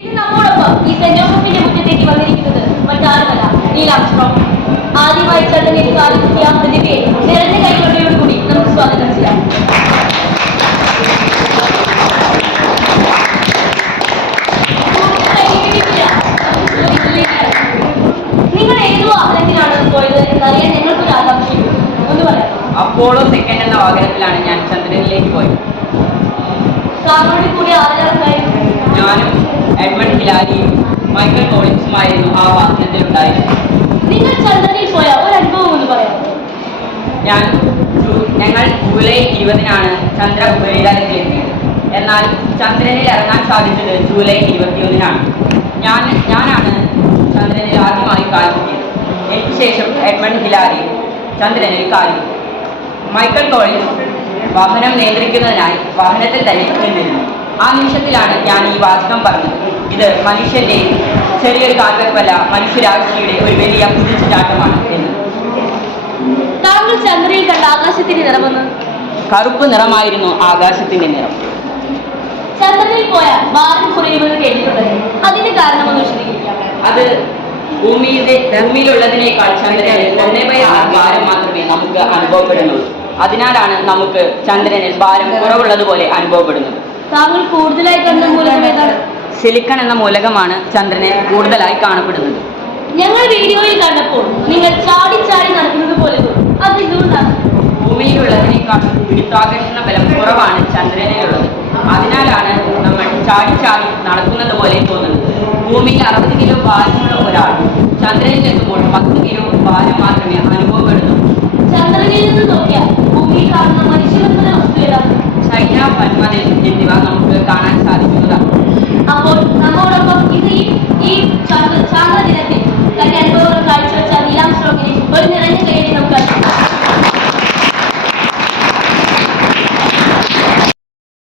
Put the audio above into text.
ഇന്ന് നമ്മോടൊപ്പം ഈ സെന്റ് ജോസഫിന്റെ മുറ്റത്തേക്ക് വന്നിരിക്കുന്നത് മറ്റാരുമല്ല നീലാംസ്ട്രോം ആദ്യമായി ചടങ്ങിൽ കാലെത്തിയ പ്രതിഭയെ നിറഞ്ഞ കൈകൊണ്ടയോടുകൂടി നമുക്ക് സ്വാഗതം ചെയ്യാം. നിങ്ങൾ ഏത് വാഹനത്തിലാണ് പോയത് എന്നറിയാൻ ഞങ്ങൾക്കൊരു ആകാംക്ഷയുണ്ട് ഒന്ന് പറയാം. അപ്പോളോ സെക്കൻഡ് എന്ന വാഹനത്തിലാണ് ഞാൻ ചന്ദ്രനിലേക്ക് പോയത്. സാറിനോട് കൂടി എഡ്മണ്ട് ഹിലാരിയും മൈക്കൽ കോളിൻസുമായിരുന്നു ആ വാഹനത്തിലുണ്ടായിരുന്നത്. നിങ്ങൾ ചന്ദ്രനിൽ പോയ ഒരു അനുഭവം ഒന്ന് പറയാം ഞാൻ ഞങ്ങൾ ജൂലൈ ഇരുപതിനാണ് ചന്ദ്ര ഉപരിതലത്തിലെത്തിയത് എന്നാൽ ചന്ദ്രനിൽ ഇറങ്ങാൻ സാധിച്ചത് ജൂലൈ ഇരുപത്തിയൊന്നിനാണ്. ഞാൻ ഞാനാണ് ചന്ദ്രനിൽ ആദ്യമായി കാലിക്കുന്നത് എനിക്ക് ശേഷം എഡ്മണ്ട് ഹിലാരി ചന്ദ്രനിൽ കാലിക്കും മൈക്കൽ കോളിൻസ് വാഹനം നിയന്ത്രിക്കുന്നതിനായി വാഹനത്തിൽ തന്നെ നിന്നിരുന്നു. ആ നിമിഷത്തിലാണ് ഞാൻ ഈ വാചകം പറഞ്ഞത്. ഇത് മനുഷ്യന്റെ ചെറിയൊരു കാൽവെപ്പല്ല മനുഷ്യരാശിയുടെ ഒരു വലിയ കുതിച്ചുചാട്ടമാണ് എന്ന്. താങ്കൾ ചന്ദ്രയിൽ കണ്ട ആകാശത്തിന്റെ നിറമെന്ന്? കറുപ്പ് നിറമായിരുന്നു ആകാശത്തിന്റെ നിറം. ചന്ദ്രനിൽ പോയാൽ ഭാരം കുറയുമെന്ന് കേട്ടിട്ടുണ്ട് അതിന്റെ കാരണമെന്ന് വിശദീകരിക്കാം. അത് ഭൂമിയുടെ ഭൂമിയിലുള്ളതിനേക്കാൾ ചന്ദ്രനിൽ ഒന്നേ ബൈ ആറ് ഭാരം മാത്രമേ നമുക്ക് അനുഭവപ്പെടുന്നുള്ളൂ. അതിനാലാണ് നമുക്ക് ചന്ദ്രനിൽ ഭാരം കുറവുള്ളതുപോലെ അനുഭവപ്പെടുന്നത്. താങ്കൾ കൂടുതലായി കണ്ട മൂലകം ഏതാണ്? സിലിക്കൺ എന്ന മൂലകമാണ് ചന്ദ്രനെ കൂടുതലായി കാണപ്പെടുന്നത്. ഞങ്ങൾ വീഡിയോയിൽ കണ്ടപ്പോൾ നിങ്ങൾ ചാടി ചാടി നടക്കുന്നത് പോലെ അത് എന്തുകൊണ്ടാണ് ഭൂമിയിലുള്ളതിനേക്കാളും ഗുരുത്വാകർഷണ ബലം കുറവാണ് ചന്ദ്രനിലുള്ളത്. അതിനാലാണ് നമ്മൾ ചാടി ചാടി നടക്കുന്നത് പോലെ തോന്നുന്നത്. ഭൂമിയിൽ അറുപത് കിലോ ഭാരമുള്ള ഒരാൾ ചന്ദ്രനിൽ എത്തുമ്പോൾ പത്ത് കിലോ ഭാരം മാത്രമേ അനുഭവപ്പെടുന്നു 然后我们就搭缆车。